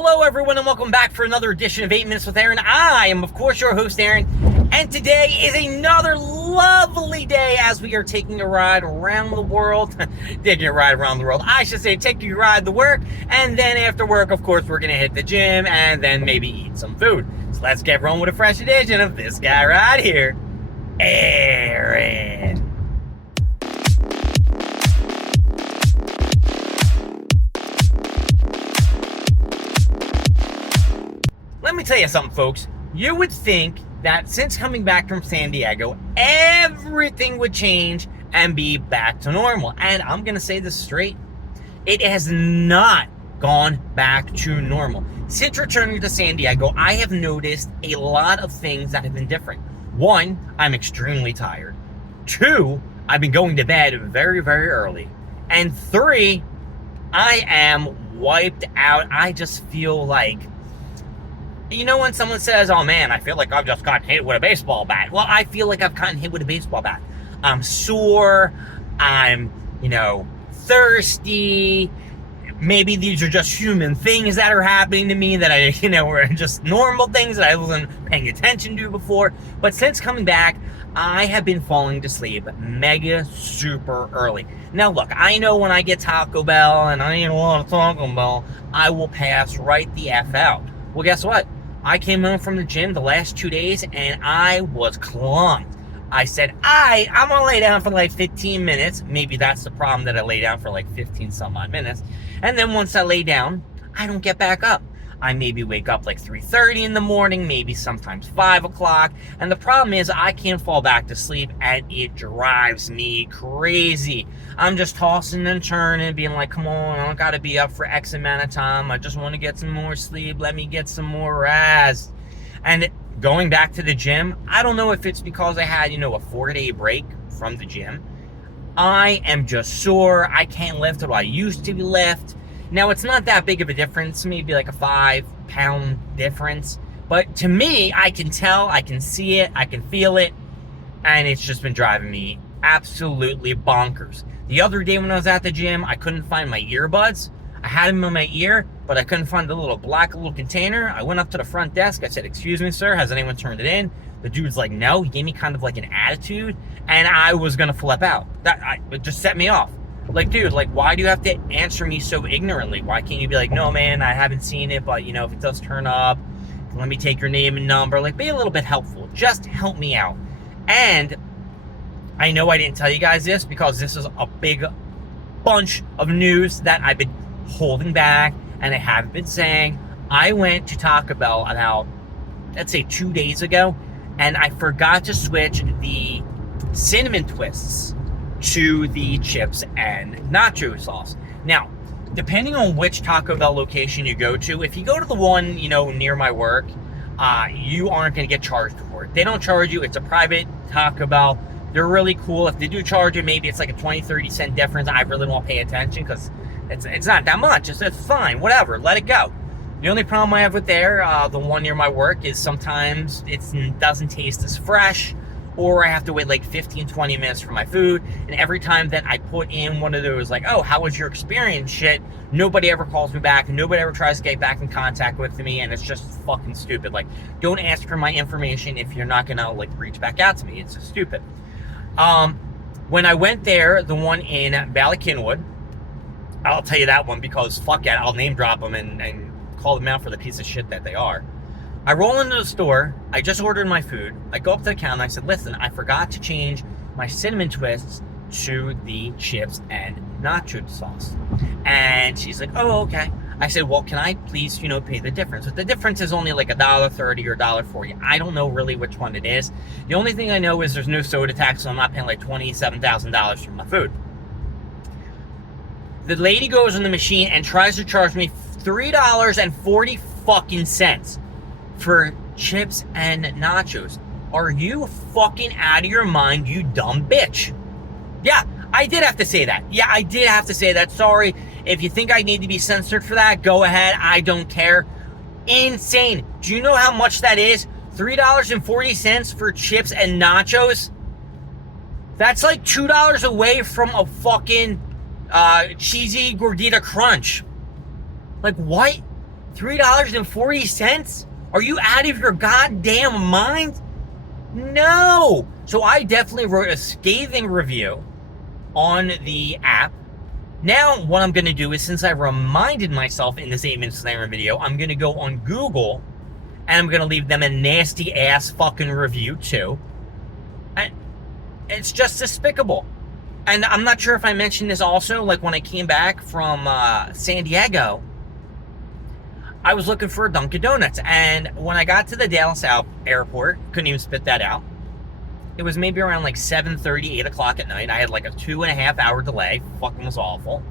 Hello, everyone, and welcome back for another edition of 8 Minutes with Aaron. I am, of course, your host, Aaron, and today is another lovely day as we are taking a ride around the world. Taking a ride around the world. I should say taking a ride to work, and then after work, of course, we're going to hit the gym and then maybe eat some food. So let's get rolling with a fresh edition of this guy right here, Aaron. Let me tell you something, folks. You would think that since coming back from San Diego, everything would change and be back to normal. And I'm going to say this straight. It has not gone back to normal. Since returning to San Diego, I have noticed a lot of things that have been different. One, I'm extremely tired. Two, I've been going to bed very, very early. And three, I am wiped out. I just feel like, you know, when someone says, oh man, I feel like I've just gotten hit with a baseball bat. Well, I feel like I've gotten hit with a baseball bat. I'm sore. I'm, thirsty. Maybe these are just human things that are happening to me that were just normal things that I wasn't paying attention to before. But since coming back, I have been falling to sleep mega super early. Now look, I know when I get Taco Bell and I ain't want Taco Bell, I will pass right the F out. Well, guess what? I came home from the gym the last 2 days and I was clumped. I said, I'm going to lay down for like 15 minutes. Maybe that's the problem, that I lay down for like 15 some odd minutes. And then once I lay down, I don't get back up. I maybe wake up like 3:30 in the morning, maybe sometimes 5 o'clock. And the problem is I can't fall back to sleep and it drives me crazy. I'm just tossing and turning, being like, come on, I don't got to be up for X amount of time. I just want to get some more sleep. Let me get some more rest. And going back to the gym, I don't know if it's because I had, a 4-day break from the gym. I am just sore. I can't lift what I used to lift. Now, it's not that big of a difference, maybe like a 5-pound difference. But to me, I can tell, I can see it, I can feel it, and it's just been driving me absolutely bonkers. The other day when I was at the gym, I couldn't find my earbuds. I had them in my ear, but I couldn't find the little container. I went up to the front desk. I said, excuse me, sir, has anyone turned it in? The dude's like, no. He gave me kind of like an attitude, and I was going to flip out. It just set me off. Like, dude, why do you have to answer me so ignorantly? Why can't you be like, no, man, I haven't seen it, but, if it does turn up, let me take your name and number. Be a little bit helpful. Just help me out. And I know I didn't tell you guys this because this is a big bunch of news that I've been holding back and I haven't been saying. I went to Taco Bell about, let's say, 2 days ago, and I forgot to switch the cinnamon twists to the chips and nacho sauce. Now, depending on which Taco Bell location you go to, if you go to the one, near my work, you aren't going to get charged for it. They don't charge you. It's a private Taco Bell. They're really cool. If they do charge you, maybe it's like a 20-30 cent difference. I really won't pay attention because it's not that much. It's fine. Whatever. Let it go. The only problem I have with the one near my work, is sometimes it doesn't taste as fresh, or I have to wait like 15-20 minutes for my food. And every time that I put in one of those, oh, how was your experience shit, nobody ever calls me back. Nobody ever tries to get back in contact with me. And it's just fucking stupid. Don't ask for my information if you're not going to, reach back out to me. It's just stupid. When I went there, the one in Ballackinwood, I'll tell you that one because fuck it, I'll name drop them and call them out for the piece of shit that they are. I roll into the store, I just ordered my food, I go up to the counter, I said, listen, I forgot to change my cinnamon twists to the chips and nacho sauce. And she's like, oh, okay. I said, well, can I please, pay the difference? But the difference is only like $1.30 or $1.40. I don't know really which one it is. The only thing I know is there's no soda tax, so I'm not paying like $27,000 for my food. The lady goes on the machine and tries to charge me $3.40 fucking cents for chips and nachos. Are you fucking out of your mind, you dumb bitch? Yeah, I did have to say that. Yeah, I did have to say that. Sorry. If you think I need to be censored for that, go ahead. I don't care. Insane. Do you know how much that is? $3.40 for chips and nachos? That's like $2 away from a fucking cheesy gordita crunch. What? $3.40? Are you out of your goddamn mind? No! So I definitely wrote a scathing review on the app. Now what I'm going to do is, since I reminded myself in this 8-minute disclaimer video, I'm going to go on Google and I'm going to leave them a nasty ass fucking review too. And it's just despicable. And I'm not sure if I mentioned this also, like when I came back from San Diego, I was looking for a Dunkin' Donuts. And when I got to the Dallas airport, couldn't even spit that out. It was maybe around like 7:30, 8 o'clock at night. I had like a 2.5 hour delay. Fucking was awful.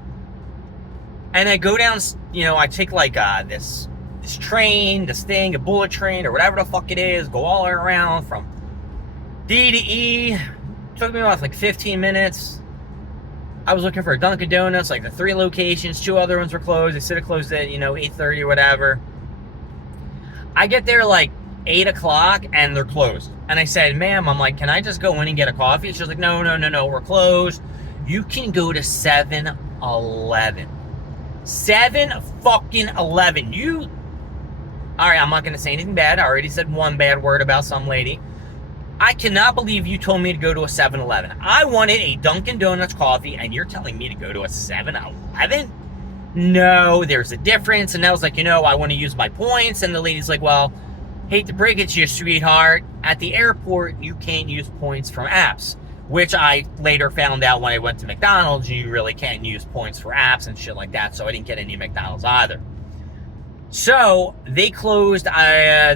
And I go down, I take like this train, this thing, a bullet train or whatever the fuck it is, go all around from D to E. Took me about like 15 minutes. I was looking for a Dunkin' Donuts, like the 3 locations, 2 other ones were closed. They should have closed at, 8:30 or whatever. I get there like 8 o'clock and they're closed. And I said, ma'am, I'm like, can I just go in and get a coffee? She's like, no, we're closed. You can go to 7-Eleven. 7-fucking-Eleven. All right, I'm not going to say anything bad. I already said one bad word about some lady. I cannot believe you told me to go to a 7-Eleven. I wanted a Dunkin' Donuts coffee, and you're telling me to go to a 7-Eleven? No, there's a difference. And I was like, I want to use my points. And the lady's like, well, hate to break it to you, sweetheart. At the airport, you can't use points from apps, which I later found out when I went to McDonald's. You really can't use points for apps and shit like that, so I didn't get any McDonald's either. So they closed,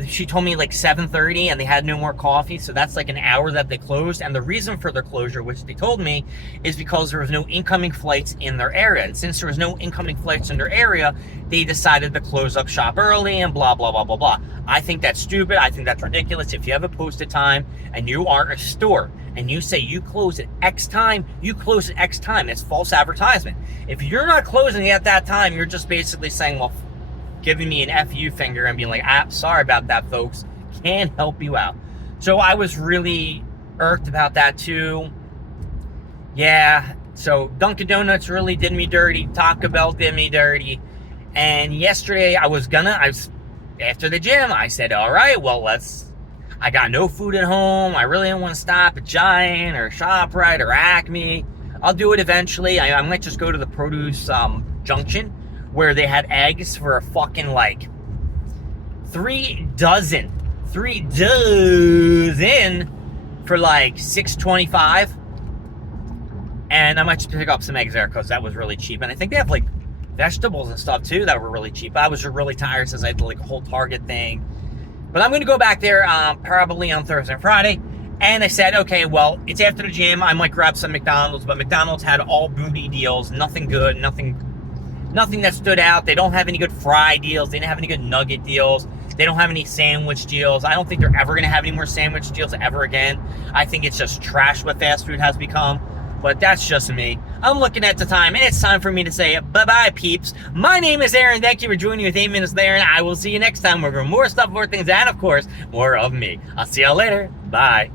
she told me like 7:30 and they had no more coffee. So that's like an hour that they closed. And the reason for their closure, which they told me, is because there was no incoming flights in their area. And since there was no incoming flights in their area, they decided to close up shop early and blah, blah, blah, blah, blah. I think that's stupid. I think that's ridiculous. If you have a posted time and you are a store and you say you close at X time, you close at X time. It's false advertisement. If you're not closing at that time, you're just basically saying, well, giving me an FU finger and being like, sorry about that, folks. Can't help you out. So I was really irked about that too. Yeah, so Dunkin' Donuts really did me dirty. Taco Bell did me dirty. And yesterday after the gym, I said, all right, well, I got no food at home. I really don't want to stop at Giant or ShopRite or Acme. I'll do it eventually. I might just go to the produce junction, where they had eggs for a fucking like 3 dozen for like $6.25. And I might just pick up some eggs there because that was really cheap. And I think they have like vegetables and stuff too that were really cheap. I was really tired since I had like a whole Target thing. But I'm going to go back there probably on Thursday and Friday. And I said, okay, well, it's after the gym. I might grab some McDonald's. But McDonald's had all booty deals. Nothing good. Nothing that stood out. They don't have any good fry deals. They didn't have any good nugget deals. They don't have any sandwich deals. I don't think they're ever going to have any more sandwich deals ever again. I think it's just trash what fast food has become. But that's just me. I'm looking at the time, and it's time for me to say bye-bye, peeps. My name is Aaron. Thank you for joining me with 8 Minutes with Aaron. I will see you next time. We're going to more stuff, more things, and, of course, more of me. I'll see y'all later. Bye.